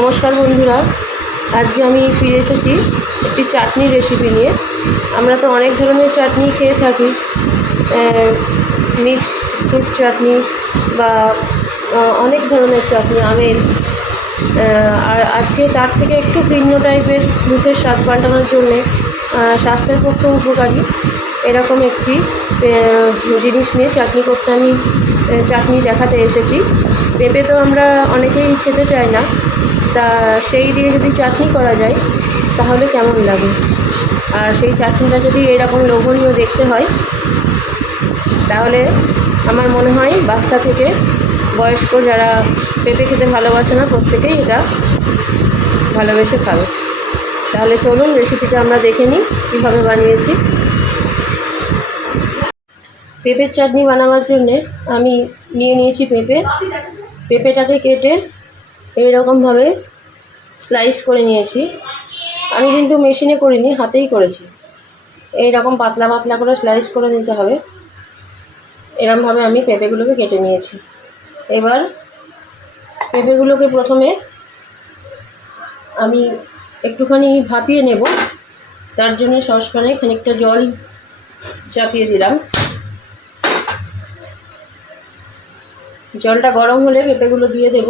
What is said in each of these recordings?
নমস্কার বন্ধুরা, আজকে আমি ফিরে এসেছি একটি চাটনির রেসিপি নিয়ে। আমরা তো অনেক ধরনের চাটনি খেয়ে থাকি, মিক্সড ফ্রুট চাটনি বা অনেক ধরনের চাটনি, আমের। আর আজকে তার থেকে একটু ভিন্ন টাইপের, মুখের স্বাদ পাল্টানোর জন্যে, স্বাস্থ্যের পক্ষে উপকারী এরকম একটি জিনিস নিয়ে চাটনি করতে আমি চাটনি দেখাতে এসেছি। পেঁপে তো আমরা অনেকেই খেতে চাই না, তা সেই দিয়ে যদি চাটনি করা যায় তাহলে কেমন লাগে। আর সেই চাটনিটা যদি এরকম লোভনীয় দেখতে হয় তাহলে আমার মনে হয় বাচ্চা থেকে বয়স্ক যারা পেঁপে খেতে ভালোবাসে না প্রত্যেকেই এটা ভালোবেসে খাবে। তাহলে চলুন রেসিপিটা আমরা দেখে নিই কীভাবে বানিয়েছি। পেঁপের চাটনি বানাবার জন্যে আমি নিয়ে নিয়েছি পেঁপেটাকে কেটে এইরকমভাবে স্লাইস করে নিয়েছি। আমি কিন্তু মেশিনে করিনি, হাতেই করেছি। এইরকম পাতলা পাতলা করে স্লাইস করে নিতে হবে। এরকমভাবে আমি পেঁপেগুলোকে কেটে নিয়েছি। এবার পেঁপেগুলোকে প্রথমে আমি একটুখানি ভাপিয়ে নেব। তার জন্য সসপ্যানে খানিকটা জল চাপিয়ে দিলাম। জলটা গরম হলে পেঁপেগুলো দিয়ে দেব,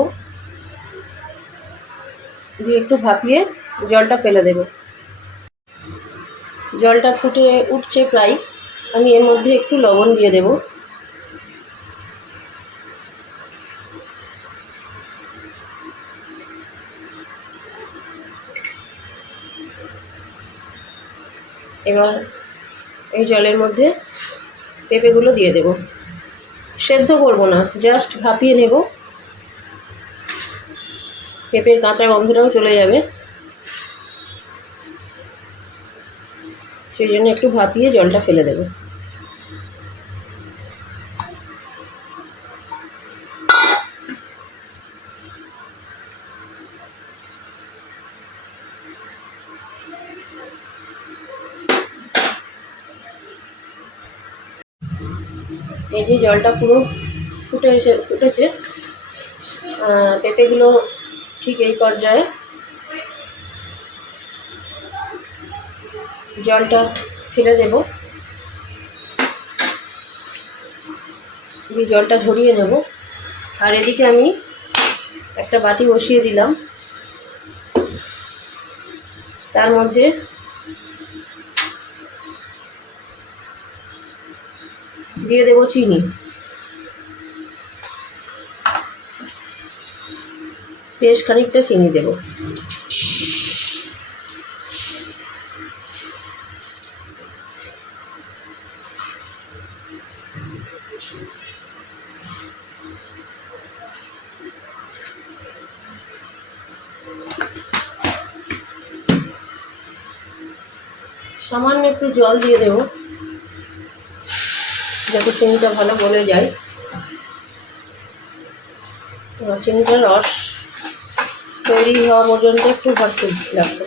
দিয়ে একটু ভাপিয়ে জলটা ফেলে দেব। জলটা ফুটে উঠছে প্রায়, আমি এর মধ্যে একটু লবণ দিয়ে দেব। এবার এই জলের মধ্যে পেঁপেগুলো দিয়ে দেব। সেদ্ধ করব না, জাস্ট ভাপিয়ে নেব, পেঁপের কাঁচা গন্ধটাও চলে যাবে। সেই জন্য একটু ভাপিয়ে জলটা ফেলে দেব। এই যে জলটা পুরো ফুটেছে, পেঁপেগুলো ঠিক এই পর্যায়ে জলটা ফেলে দেব, দিয়ে জলটা ঝরিয়ে নেব। আর এদিকে আমি একটা বাটি বসিয়ে দিলাম, তার মধ্যে দিয়ে দেব চিনি। বেশ খানিকটা চিনি দেব। সামান্য একটু জল দিয়ে দেব যাতে চিনিটা ভালো গলে যায়। চিনিটার রস তৈরি হওয়া পর্যন্ত একটু ভাজতে লাগবে।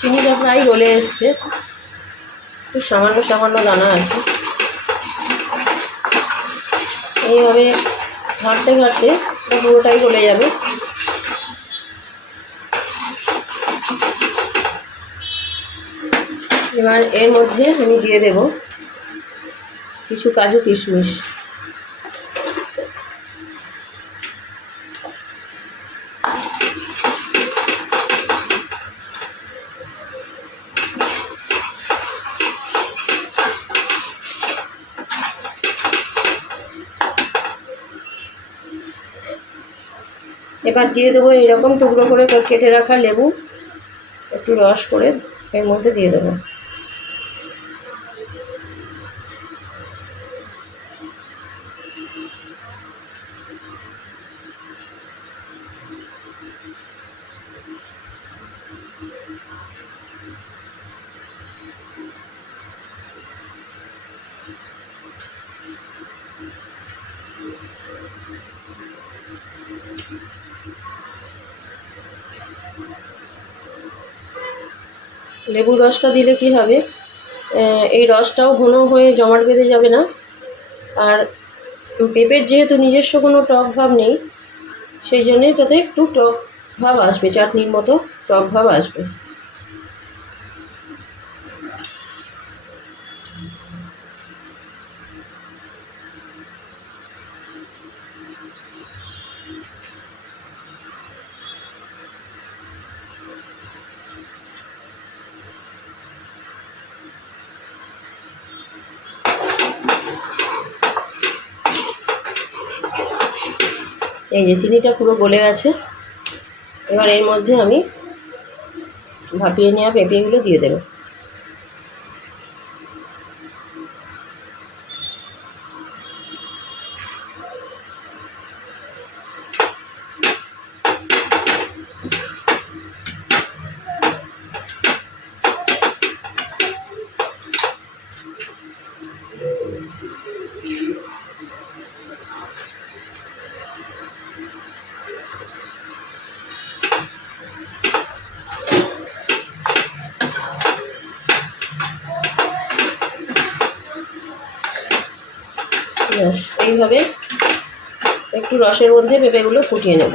চিনিটা প্রায় গলে এসছে, একটু সামান্য সামান্য দানা আছে। এইভাবে ঘাঁটতে ঘাঁটতে পুরোটাই গলে যাবে। এবার এর মধ্যে আমি দিয়ে দেব কিছু কাজু কিশমিশ। এবার দিয়ে দেবো এইরকম টুকরো করে কেটে রাখা লেবু, একটু রস করে এর মধ্যে দিয়ে দেবো। লেবুর রসটা দিলে কি হবে, এই রসটাও ঘন হয়ে জমাট বেঁধে যাবে না, আর পেঁপের যেহেতু নিজস্ব কোনো টক ভাব নেই, সেই জন্যই তাতে একটু টক ভাব আসবে, চাটনির মতো টক ভাব আসবে। এই যে চিনিটা পুরো গলে গেছে। এবার এর মধ্যে আমি ভাপিয়ে নেওয়া পেঁপেগুলো দিয়ে দেবো। এইভাবে একটু রসের মধ্যে পেঁপেগুলো ফুটিয়ে নেব।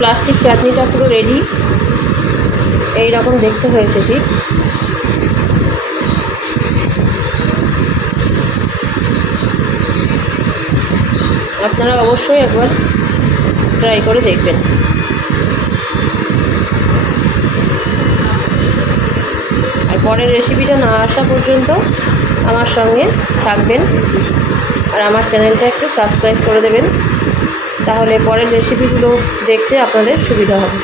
প্লাস্টিক চাটনিটা পুরো রেডি, এই রকম দেখতে হয়েছে ঠিক। আপনারা অবশ্যই একবার ট্রাই করে দেখবেন। আর পরের রেসিপিটা না আসা পর্যন্ত আমার সঙ্গে থাকবেন আর আমার চ্যানেলটা একটু সাবস্ক্রাইব করে দেবেন, তাহলে পরের রেসিপিগুলো দেখতে আপনাদের সুবিধা হবে।